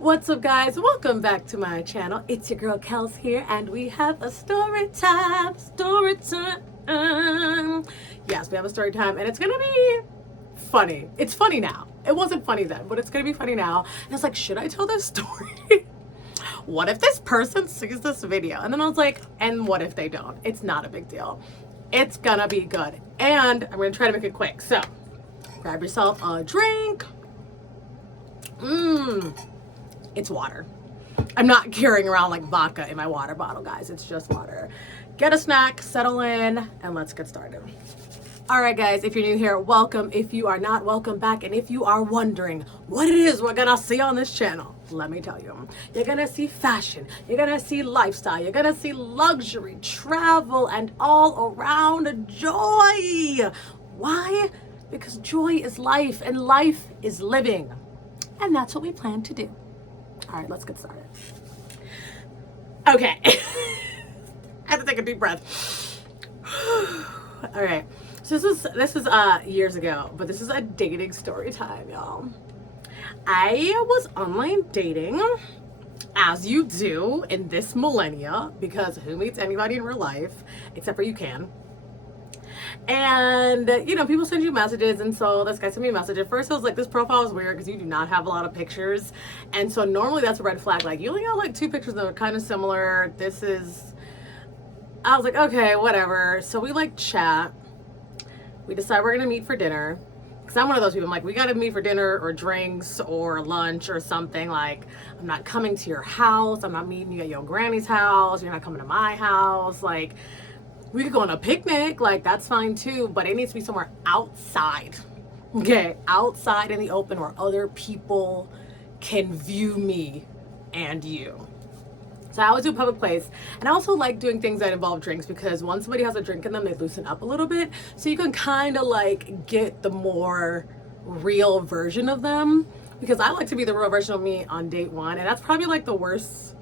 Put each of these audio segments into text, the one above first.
What's up, guys? Welcome back to my channel. It's your girl Kels here, and we have a story time. Story time. Yes, we have a story time, and it's gonna be funny. It's funny now. It wasn't funny then, but it's gonna be funny now. And I was like, should I tell this story? What if this person sees this video? And then I was like, and what if they don't? It's not a big deal. It's gonna be good. And I'm gonna try to make it quick. So, grab yourself a drink. It's water. I'm not carrying around like vodka in my water bottle, guys. It's just water. Get a snack, settle in, and let's get started. All right, guys, if you're new here, welcome. If you are not, welcome back. And if you are wondering what it is we're gonna see on this channel, let me tell you. You're gonna see fashion, you're gonna see lifestyle, you're gonna see luxury, travel, and all around joy. Why? Because joy is life, and life is living. And that's what we plan to do. All right, let's get started. Okay. I had to take a deep breath. All right. So this is years ago, but this is a dating story time, y'all. I was online dating, as you do in this millennia, because who meets anybody in real life except for you can. And you know, people send you messages, and so this guy sent me a message. At first I was like, this profile is weird because you do not have a lot of pictures, and so normally that's a red flag. Like, you only got like 2 pictures that are kind of similar. I was like, okay, whatever. So we like chat, we decide we're gonna meet for dinner, because I'm one of those people. I'm like, we gotta meet for dinner or drinks or lunch or something. Like, I'm not coming to your house, I'm not meeting you at your granny's house, you're not coming to my house. Like, we could go on a picnic, like that's fine too, but it needs to be somewhere outside. Okay, outside in the open where other people can view me and you. So I always do a public place. And I also like doing things that involve drinks, because once somebody has a drink in them, they loosen up a little bit. So you can kind of like get the more real version of them, because I like to be the real version of me on date 1. And that's probably like the worst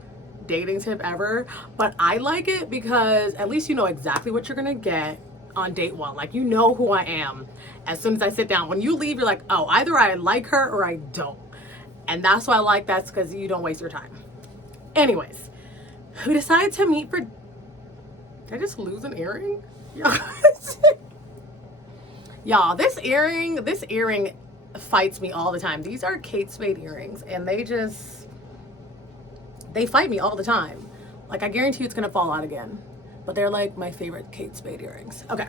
dating tip ever, but I like it because at least you know exactly what you're gonna get on date 1. Like, you know who I am as soon as I sit down. When you leave, you're like, oh, either I like her or I don't. And that's why I like that, because you don't waste your time. Anyways, we decided to meet for... Did I just lose an earring? Y'all, this earring fights me all the time. These are Kate Spade earrings, and they fight me all the time. Like, I guarantee it's gonna fall out again. But they're like my favorite Kate Spade earrings. Okay.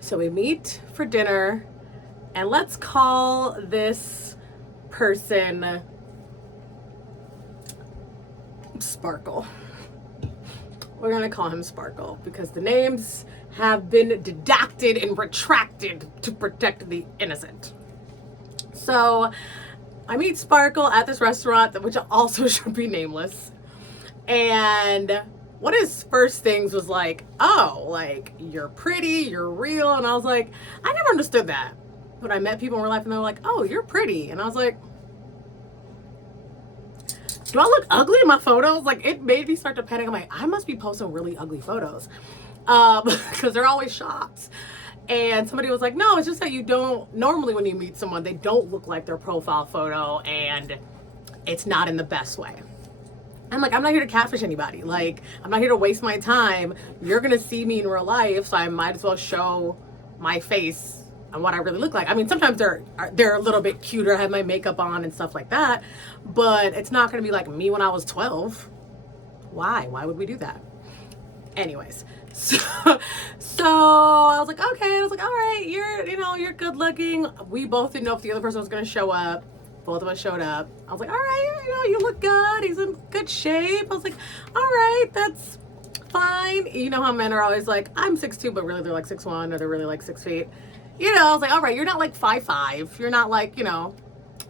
So we meet for dinner, and let's call this person Sparkle. We're gonna call him Sparkle because the names have been redacted and retracted to protect the innocent. So I meet Sparkle at this restaurant, which also should be nameless. And one of his first things was like, oh, like, you're pretty, you're real. And I was like, I never understood that. When I met people in real life and they were like, oh, you're pretty. And I was like, do I look ugly in my photos? Like, it made me start to panic. I'm like, I must be posting really ugly photos. Because they're always shots. And somebody was like, no, it's just that you don't, normally when you meet someone, they don't look like their profile photo, and it's not in the best way. I'm like, I'm not here to catfish anybody. Like, I'm not here to waste my time. You're gonna see me in real life, so I might as well show my face and what I really look like. I mean, sometimes they're a little bit cuter, I have my makeup on and stuff like that, but it's not gonna be like me when I was 12. Why would we do that? Anyways, so I was like, okay. I was like, all right, you're good looking. We both didn't know if the other person was gonna show up. Both of us showed up. I was like, all right, you look good. He's in good shape. I was like, all right, that's fine. You know how men are always like, I'm 6'2", but really they're like 6'1", or they're really like 6 feet. You know, I was like, all right, you're not like 5'5". You're not like, a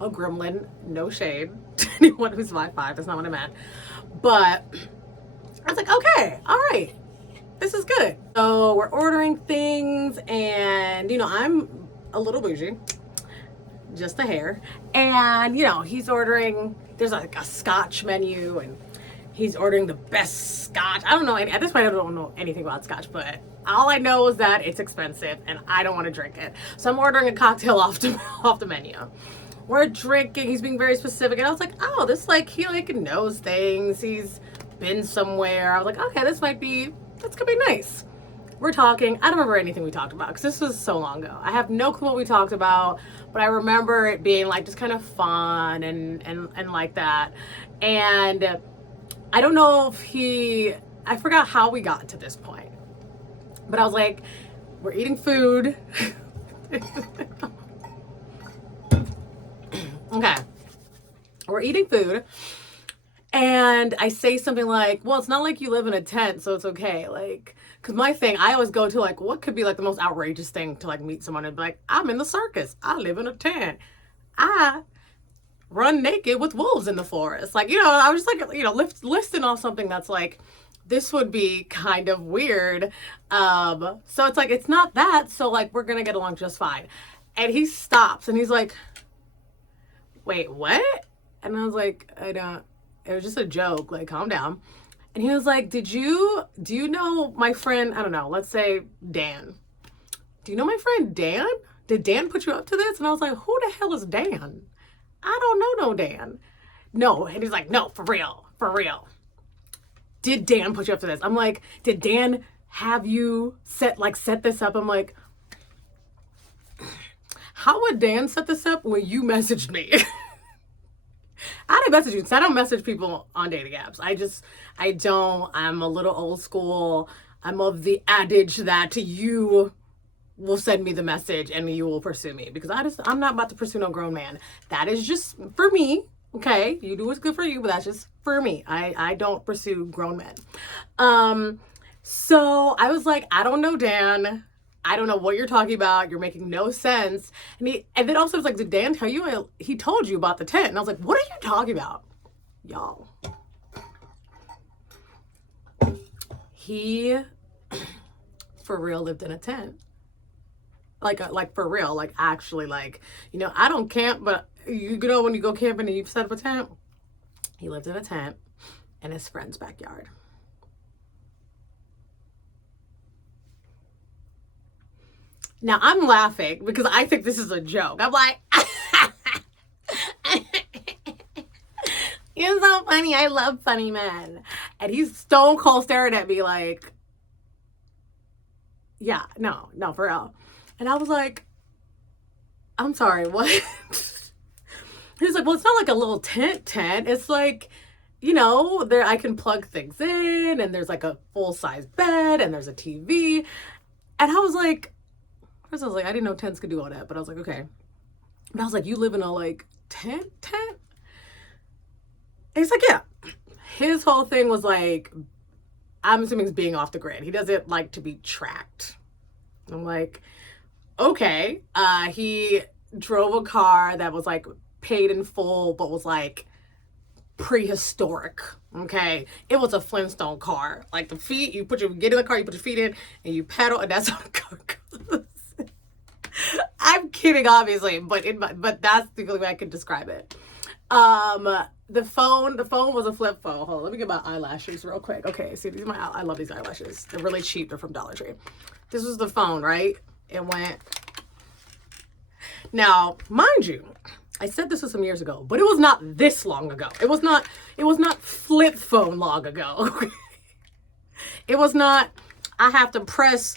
gremlin. No shade to anyone who's 5'5". That's not what I meant. But I was like, okay, all right, this is good. So we're ordering things, and I'm a little bougie, just a hair. And he's ordering, there's like a scotch menu, and he's ordering the best scotch. I don't know, at this point I don't know anything about scotch, but all I know is that it's expensive and I don't want to drink it. So I'm ordering a cocktail off the menu. we're drinking. He's being very specific. And I was like, oh, this like, he like knows things. He's been somewhere. I was like, okay, that's gonna be nice. We're talking. I don't remember anything we talked about because this was so long ago. I have no clue what we talked about, but I remember it being like just kind of fun and like that. And I don't know if I forgot how we got to this point, but I was like, we're eating food. Okay. We're eating food. And I say something like, well, it's not like you live in a tent, so it's okay. Like, because my thing, I always go to like, what could be like the most outrageous thing to like meet someone and be like, I'm in the circus. I live in a tent. I run naked with wolves in the forest. Like, I was just like, listing off something that's like, this would be kind of weird. So it's like, it's not that. So like, we're going to get along just fine. And he stops and he's like, wait, what? And I was like, it was just a joke, like, calm down. And he was like, do you know my friend, I don't know, let's say Dan. Do you know my friend Dan? Did Dan put you up to this? And I was like, who the hell is Dan? I don't know no Dan. No. And he's like, no, for real. Did Dan put you up to this? I'm like, did Dan have you set this up? I'm like, how would Dan set this up when you messaged me? I didn't message you because I don't message people on dating apps. I'm a little old school. I'm of the adage that you will send me the message and you will pursue me because I'm not about to pursue no grown man. That is just for me. Okay. You do what's good for you, but that's just for me. I don't pursue grown men. So I was like, I don't know, Dan. I don't know what you're talking about. You're making no sense. And then also was like, did Dan tell you? He told you about the tent. And I was like, what are you talking about? Y'all. He for real lived in a tent. Like for real, like actually like, I don't camp, but when you go camping and you set up a tent, he lived in a tent in his friend's backyard. Now I'm laughing because I think this is a joke. I'm like, you're so funny. I love funny men. And he's stone cold staring at me like, yeah, no, for real. And I was like, I'm sorry, what? He was like, well, it's not like a little tent. It's like, there I can plug things in and there's like a full-size bed and there's a TV. And I was like, first I was like, I didn't know tents could do all that, but I was like, okay. And I was like, you live in a like tent? And he's like, yeah. His whole thing was like, I'm assuming he's being off the grid. He doesn't like to be tracked. I'm like, okay. He drove a car that was like paid in full, but was like prehistoric. Okay. It was a Flintstone car. Like the feet, get in the car, you put your feet in and you pedal and that's how the car goes. I'm kidding, obviously, but that's the only way I could describe it. The phone was a flip phone. Hold on, let me get my eyelashes real quick. Okay, see, I love these eyelashes. They're really cheap. They're from Dollar Tree. This was the phone, right? It went. Now, mind you, I said this was some years ago, but it was not this long ago. It was not flip phone long ago. It was not, I have to press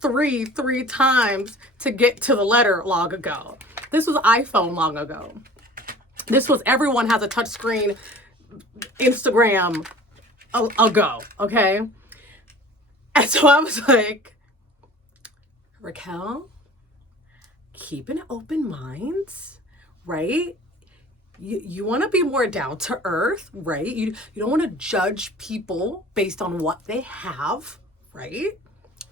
three times to get to the letter long ago. This was iPhone long ago. This was everyone has a touch screen Instagram ago, okay? And so I was like, Raquel, keep an open mind, right? You want to be more down to earth, right? You don't want to judge people based on what they have, right? You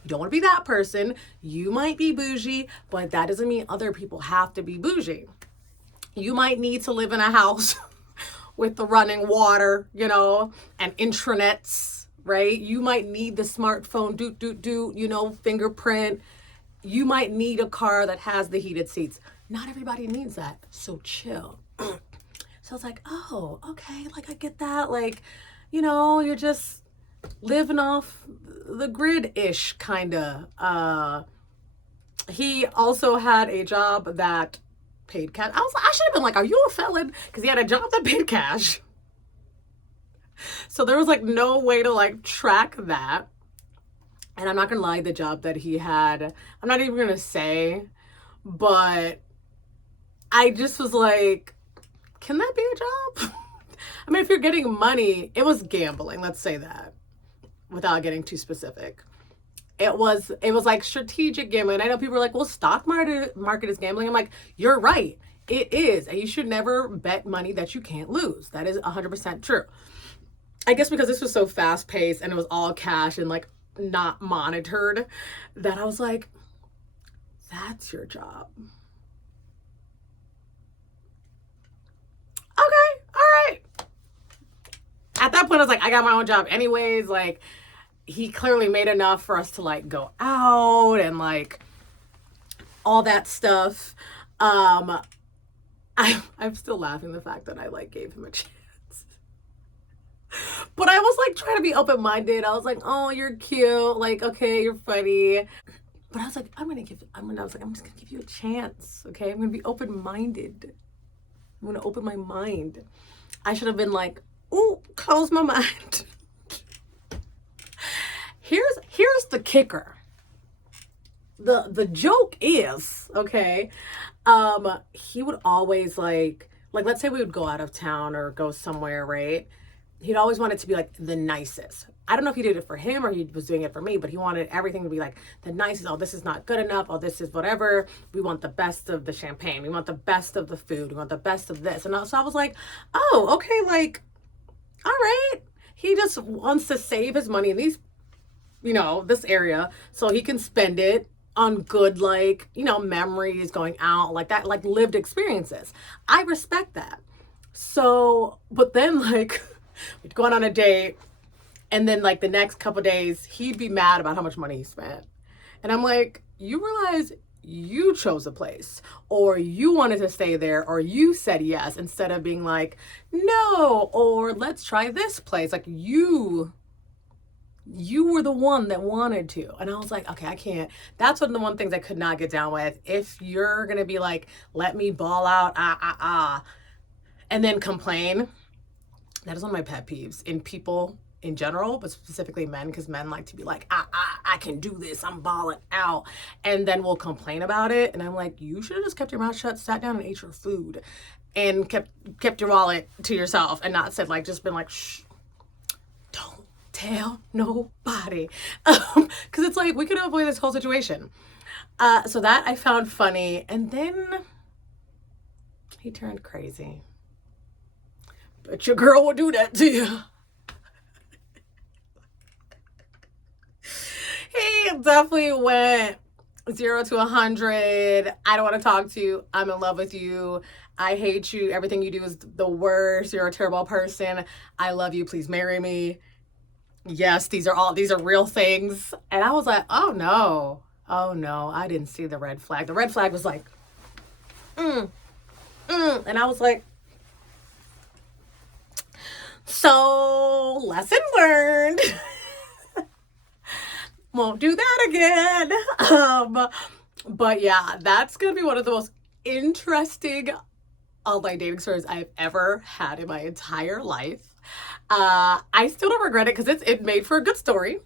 don't want to be that person. You might be bougie, but that doesn't mean other people have to be bougie. You might need to live in a house with the running water, and intranets, right? You might need the smartphone, fingerprint. You might need a car that has the heated seats. Not everybody needs that, so chill. So I was like, oh, okay, like I get that. Like, you're just living off the grid-ish, kind of. He also had a job that paid cash. I should have been like, are you a felon? Because he had a job that paid cash. So there was like no way to like track that. And I'm not gonna lie, the job that he had, I'm not even gonna say, but I just was like, can that be a job? I mean, if you're getting money, it was gambling, let's say that, without getting too specific. It was like strategic gambling. I know people are like, well, stock market is gambling. I'm like, you're right. It is. And you should never bet money that you can't lose. That is 100% true. I guess because this was so fast paced and it was all cash and like not monitored, that I was like, that's your job. Okay, all right. At that point, I was like, I got my own job anyways. Like, he clearly made enough for us to like go out and like all that stuff. I'm still laughing the fact that I like gave him a chance. But I was like trying to be open-minded. I was like, oh, you're cute. Like, okay, you're funny. But I was like, I'm just gonna give you a chance. Okay. I'm gonna be open-minded. I'm gonna open my mind. I should have been like, ooh, close my mind. Here's the kicker. The joke is, okay, he would always like let's say we would go out of town or go somewhere, right? He'd always want it to be like the nicest. I don't know if he did it for him or he was doing it for me, but he wanted everything to be like the nicest. Oh, this is not good enough. Oh, this is whatever. We want the best of the champagne. We want the best of the food. We want the best of this. And so I was like, oh, okay, like, all right. He just wants to save his money in these, this area so he can spend it on good, like, memories, going out, like that, like lived experiences. I respect that. So, but then like we'd go on a date and then like the next couple days he'd be mad about how much money he spent. And I'm like, you realize you chose a place or you wanted to stay there or you said yes instead of being like, no, or let's try this place. Like you were the one that wanted to. And I was like, okay, I can't. That's one of the one things I could not get down with. If you're going to be like, let me ball out, and then complain. That is one of my pet peeves in people in general, but specifically men, because men like to be like, I can do this, I'm balling out, and then we'll complain about it. And I'm like, you should have just kept your mouth shut, sat down and ate your food, and kept your wallet to yourself, and not said like, just been like, shh, don't tell nobody, because it's like we could avoid this whole situation. So that I found funny, and then he turned crazy. But your girl will do that to you. He definitely went 0 to 100. I don't want to talk to you. I'm in love with you. I hate you. Everything you do is the worst. You're a terrible person. I love you. Please marry me. Yes, these are real things. And I was like, oh no. I didn't see the red flag. The red flag was like, and I was like, so lesson learned. Won't do that again. But yeah, that's gonna be one of the most interesting online dating stories I've ever had in my entire life. I still don't regret it because it made for a good story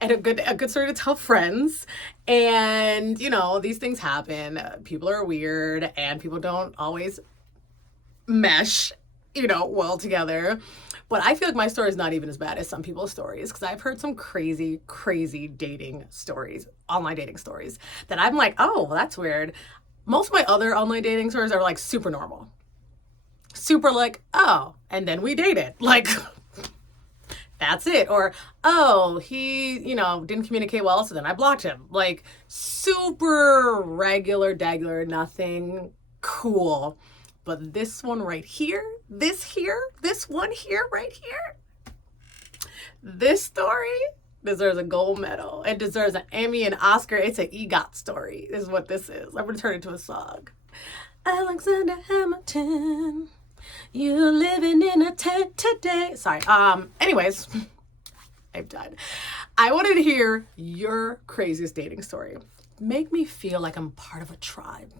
and a good story to tell friends. And these things happen. People are weird and people don't always mesh, well together. But I feel like my story is not even as bad as some people's stories, because I've heard some crazy, crazy dating stories, online dating stories, that I'm like, oh, well, that's weird. Most of my other online dating stories are like super normal. Super like, oh, and then we dated. Like, that's it. Or, oh, he, didn't communicate well, so then I blocked him. Like, super regular, nothing cool. But this one right here, this one here, right here, this story deserves a gold medal. It deserves an Emmy and Oscar. It's an EGOT story, is what this is. I'm going to turn it into a song. Alexander Hamilton, you're living in a tent today. Sorry. Anyways, I'm done. I wanted to hear your craziest dating story. Make me feel like I'm part of a tribe.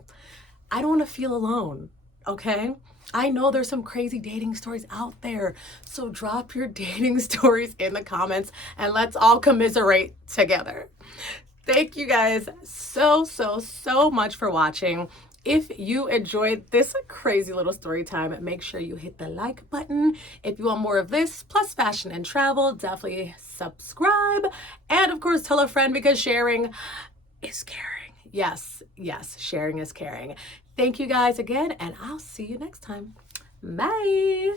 I don't want to feel alone, okay? I know there's some crazy dating stories out there. So drop your dating stories in the comments and let's all commiserate together. Thank you guys so much for watching. If you enjoyed this crazy little story time, make sure you hit the like button. If you want more of this, plus fashion and travel, definitely subscribe. And of course, tell a friend because sharing is caring. Yes, sharing is caring. Thank you guys again, and I'll see you next time. Bye.